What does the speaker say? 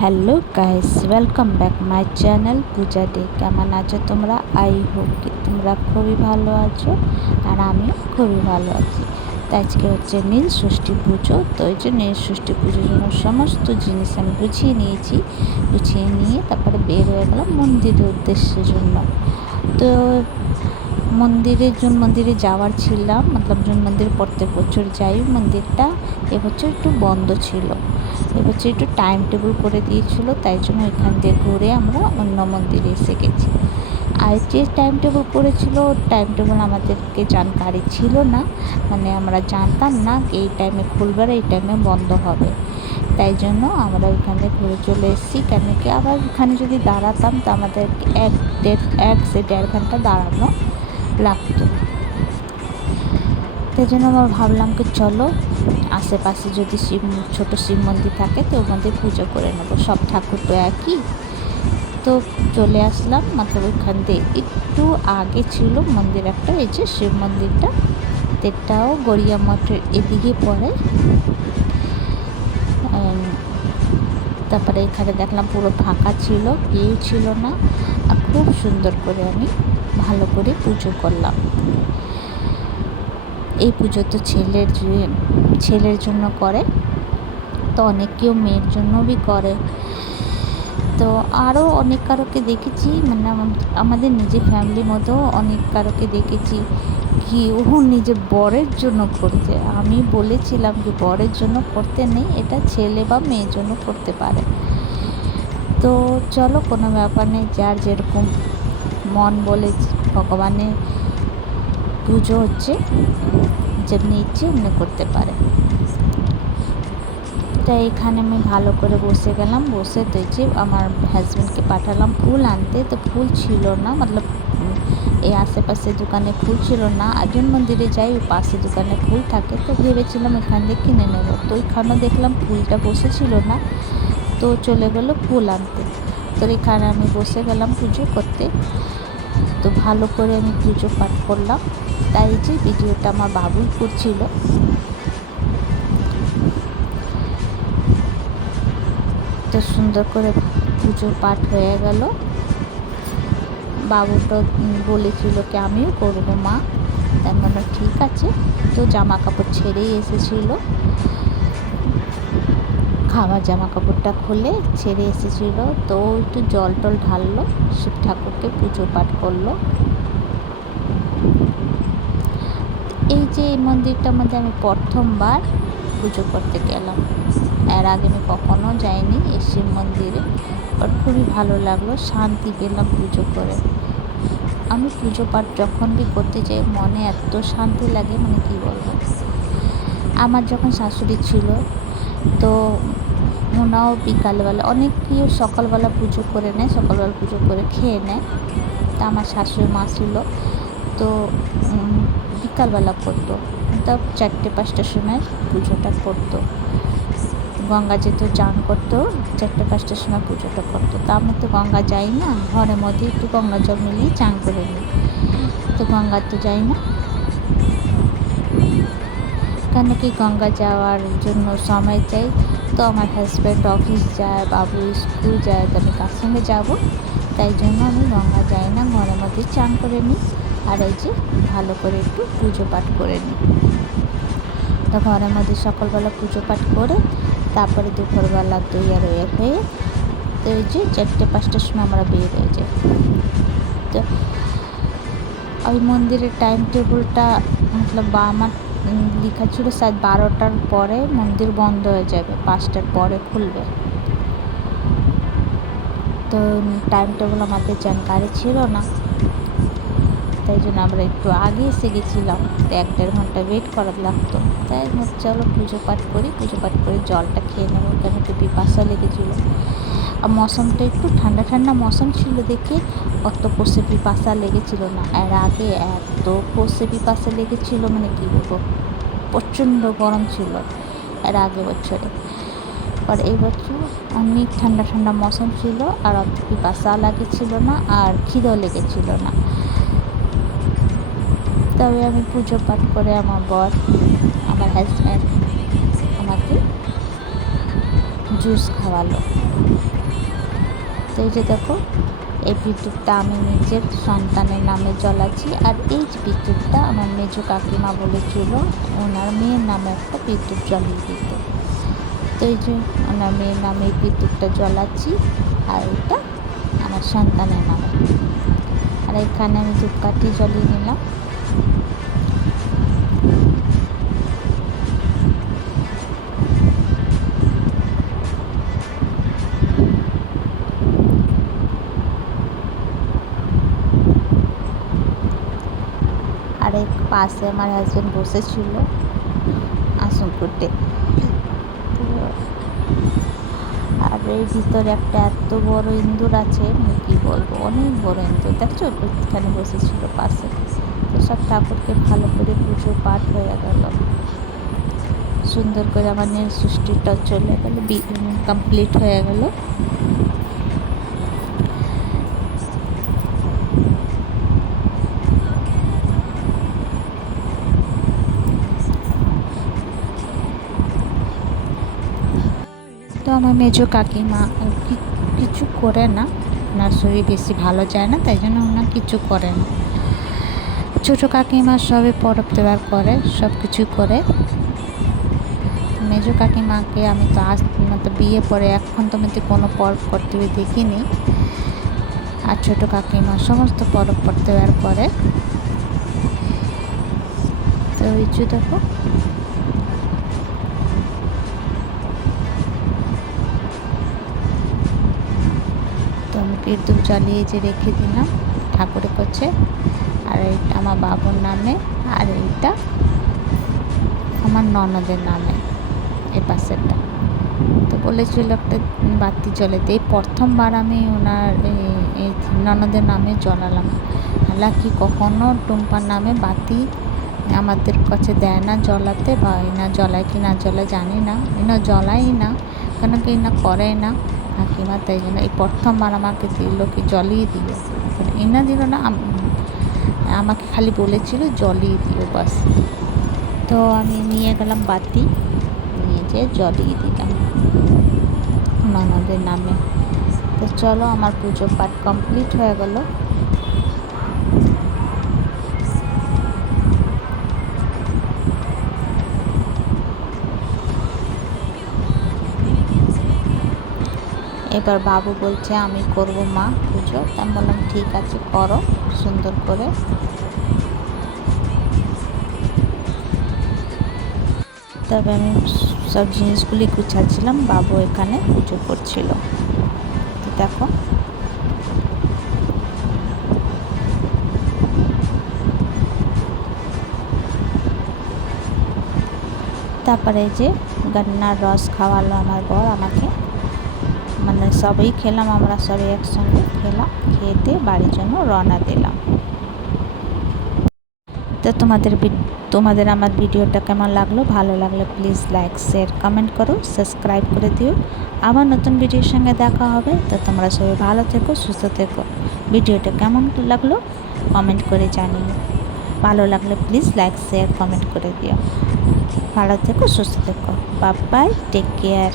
Hello guys, welcome back my channel Puja day. কেমন আছো তোমরা? আই হোপ কি তোমরা খুবই ভালো আছো, আর আমিও খুবই ভালো আছি। তো আজকে হচ্ছে নীল ষষ্ঠী পুজো। তো এই যে নীল ষষ্ঠী পুজোর জন্য সমস্ত জিনিস আমি গুছিয়ে নিয়েছি। গুছিয়ে নিয়ে তারপরে বের হয়ে গেলাম মন্দিরের উদ্দেশ্যের জন্য। তো মন্দিরে যাওয়ার ছিলাম, মতলব জুন মন্দির প্রত্যেক বছর যাই। মন্দিরটা এবছর একটু বন্ধ ছিল, এবছর একটু টাইম টেবিল করে দিয়েছিল, তাই জন্য এখান দিয়ে ঘুরে আমরা অন্য মন্দিরে এসে গেছি। আর যে টাইম টেবিল করেছিল, টাইম টেবিল আমাদেরকে জানকারি ছিল না, মানে আমরা জানতাম না এই টাইমে খুলবে আর এই টাইমে বন্ধ হবে। তাই জন্য আমরা ওইখানে ঘুরে চলে এসেছি। কেন কি আবার এখানে যদি দাঁড়াতাম তো আমাদের এক সে দেড় ঘন্টা দাঁড়ানো লাগতো। তাই জন্য আমার ভাবলাম কি চলো আশেপাশে যদি ছোটো শিব মন্দির থাকে তো ওর মধ্যে পুজো করে নেবো, সব ঠাকুর তো একই। তো চলে আসলাম, মতলব ওইখান দিয়ে একটু আগে ছিল মন্দির একটা, এই যে শিব মন্দিরটা, এটাও গড়িয়া মঠের এদিকে পড়ে। তারপরে এখানে দেখলাম পুরো ফাঁকা ছিল, কেউ ছিল না, আর খুব সুন্দর করে আমি ভালো করে পুজো করলাম। এই পুজো তো ছেলের জন্য করে, তো অনেকেও মেয়ের জন্য বি করে। তো আরও অনেক কারোকে দেখেছি, মানে আমাদের নিজের ফ্যামিলির মতো অনেক কারোকে দেখেছি কি ও নিজের বরের জন্য করতে। আমি বলেছিলাম যে বরের জন্য করতে নেই, এটা ছেলে বা মেয়ের জন্য করতে পারে। তো চলো, কোনো ব্যাপার নেই, যার যেরকম মন বলে ভগবানের পুজো হচ্ছে, যেমনি ইচ্ছে এমনি করতে পারে। তাই এখানে আমি ভালো করে বসে গেলাম, বসে দেখছি আমার হাজব্যান্ডকে পাঠালাম ফুল আনতে। তো ফুল ছিল না, মতলব এই আশেপাশে দোকানে ফুল ছিল না। আর্জুন মন্দিরে যাই, ওই পাশে দোকানে ফুল থাকে, তো ভেবেছিলাম এখান থেকে কিনে নেব। তো ওইখানেও দেখলাম ফুলটা বসেছিল না, তো চলে গেলো ফুল আনতে। তো এখানে আমি বসে গেলাম পুজো করতে। তো ভালো করে আমি পুজো পাঠ করলাম। তাই যে ভিডিওটা আমার বাবুই করছিল। তো সুন্দর করে পুজো পাঠ হয়ে গেল। বাবুটা বলেছিল কি আমিও করবো মা, তাই মানে ঠিক আছে। তো জামা কাপড় ছেড়েই এসেছিল, খাওয়া জামা কাপড়টা খুলে ছেড়ে এসেছিল। তো একটু জল টল ঢাললো, শিব ঠাকুরকে পুজো পাঠ করলো। এই যে এই মন্দিরটার মধ্যে আমি প্রথমবার পুজো করতে গেলাম, এর আগে আমি কখনো যাইনি এই শিব মন্দিরে। আর খুবই ভালো লাগলো, শান্তি পেলাম পুজো করে। আমি পুজো পাঠ যখন বি করতে যাই মনে এত শান্তি লাগে, মানে কী বলবো। আমার যখন শাশুড়ি ছিল, তো ওনাও বিকালবেলা, অনেকেও সকালবেলা পুজো করে নেয়, সকালবেলা পুজো করে খেয়ে নেয়। তা আমার শাশুড়ি মা ছিল, তো বিকালবেলা করতো, তা 4টে-5টার সময় পুজোটা করতো। গঙ্গা যেত, চান করতো, 4টে-5টার সময় পুজোটা করতো। তা আমি তো গঙ্গা যাই না, ঘরের মধ্যে একটু গঙ্গা জল মিলিয়ে চান করে নিই। তো গঙ্গা তো যাই না, কেন কি গঙ্গা যাওয়ার জন্য সময় চাই। তো আমার হাজব্যান্ড অফিস যায়, বাবু স্কুল যায়, তো আমি কার সঙ্গে যাবো, তাই জন্য আমি গঙ্গা যাই না, ঘরের মধ্যে চান করে নিই। আর এই যে ভালো করে একটু পুজো পাঠ করে নিই। তো ঘরের মধ্যে সকালবেলা পুজো পাঠ করে তারপরে দুপুরবেলা তৈয়ার হয়ে তো এই যে 4টে-5টার সময় আমরা বের হয়ে যাই। তো ওই মন্দিরের টাইম টেবিলটা, মতলব আমার লেখা ছিল 12টার পরে মন্দির বন্ধ হয়ে যাবে, 5টার পরে খুলবে। তো টাইম টেবিল আমাদের জানকারি ছিল না, তাই জন্য আমরা একটু আগে এসে গেছিলাম, তো 1-1.5 ঘন্টা ওয়েট করা লাগতো। তাই চলো পুজো পাঠ করি, পুজো পাঠ করে জলটা খেয়ে নেবো, কেন একটু পিপাসা লেগেছিলো। আর মৌসুমটা একটু ঠান্ডা ঠান্ডা মৌসুম ছিল দেখে অত কষে পিপাসা লেগেছিলো না। এর আগে এত কষে পিপাসা লেগেছিলো, মানে কী বলবো, প্রচণ্ড গরম ছিল এর আগে বছরে। আর এই বছর অনেক ঠান্ডা ঠান্ডা মৌসুম ছিল, আর অত পিপাসা লাগেছিল না, আর খিদেও লেগেছিল না। তবে আমি পুজো পাঠ করে আমার বর, আমার হাজব্যান্ড আমাকে জুস খাওয়ালো। তো এই যে দেখো, এই বিদ্যুৎটা আমি নিজের সন্তানের নামে জ্বলাচ্ছি। আর এই যে বিদ্যুৎটা আমার মেজো কাকিমা বলেছিল ওনার মেয়ের নামে একটা বিদ্যুৎ জ্বালিয়ে দিত। তো এই যে ওনার মেয়ের নামে এই বিদ্যুৎটা জ্বলাচ্ছি, আর এটা আমার সন্তানের নামে। আর এখানে আমি ধূপকাঠি জ্বালিয়ে নিলাম। আর এক পাশে আমার হাজব্যান্ড বসেছিল আসন করতে। আর এর ভিতরে একটা এত বড় ইঁদুর আছে, আমি কী বলবো, অনেক বড় ইঁদুর। দেখছো এখানে বসেছিল পাশে। তো সব ঠাকুরকে ভালো করে পুজো পাঠ হয়ে গেল, সুন্দর করে আমার নীল ষষ্ঠীটা চলে গেল, কমপ্লিট হয়ে গেল। তো আমার মেজো কাকিমা কিছু করে না, ওনার শরীর বেশি ভালো যায় না, তাই জন্য ওনার কিছু করে না। ছোটো কাকিমা সবে পরব দেওয়ার করে, সব কিছু করে। মেজো কাকিমাকে আমি তো বিয়ে পরে এখন তো আমি কোনো পরব করতে দেখিনি। আর ছোটো কাকিমা সমস্ত পরব করতে দেওয়ার করে। তো এই যে দেখো, তো আমি বিদ্যুৎ জ্বালিয়ে যে রেখে দিলাম ঠাকুরের কাছে। আর এইটা আমার বাবুর নামে, আর এইটা আমার ননদের নামে, এই পাশেরটা। তো বলেছিল একটা বাতি জ্বলাতে, এই প্রথমবার আমি ওনার এই ননদের নামে জ্বলালাম। হালাকি কখনো টুম্পার নামে বাতি আমাদের কাছে দেয় না জ্বলাতে, বা এনা জ্বলায় কি না জ্বলায় জানি না, এনা জ্বলাই না, কেন কি না করে না কাকিমা, তাই জন্য এই প্রথমবার আমাকে দিল কি জ্বলিয়ে দিল। এনা দিল না, আমাকে খালি বলেছিল জ্বলিয়ে দিও বাস। তো আমি নিয়ে গেলাম বাতি, নিয়ে যেয়ে জ্বলিয়ে দিলাম ননদের নামে। তো চলো, আমার পুজো পাঠ কমপ্লিট হয়ে গেল। এবার বাবু বলছে আমি করব মা পুজো। আমি বললাম ঠিক আছে করো সুন্দর করে। তবে আমি সব জিনিসগুলি গুছাচ্ছিলাম, বাবু এখানে পুজো করছিল। দেখো, তারপরে যে গন্নার রস খাওয়ালো আমার বর আমাকে, মানে সবই খেলাম, আমরা সবাই একসঙ্গে খেলাম, খেতে বাড়ির জন্য রওনা দিলাম। তো তোমাদের আমার ভিডিওটা কেমন লাগলো, ভালো লাগলে প্লিজ লাইক শেয়ার কমেন্ট করো, সাবস্ক্রাইব করে দিও। আবার নতুন ভিডিওর সঙ্গে দেখা হবে। তো তোমরা সবাই ভালো থেকো, সুস্থ থেকো। ভিডিওটা কেমন লাগলো কমেন্ট করে জানিও। ভালো লাগলে প্লিজ লাইক শেয়ার কমেন্ট করে দিও। ভালো থেকো, সুস্থ থেকো। Bye bye, take care.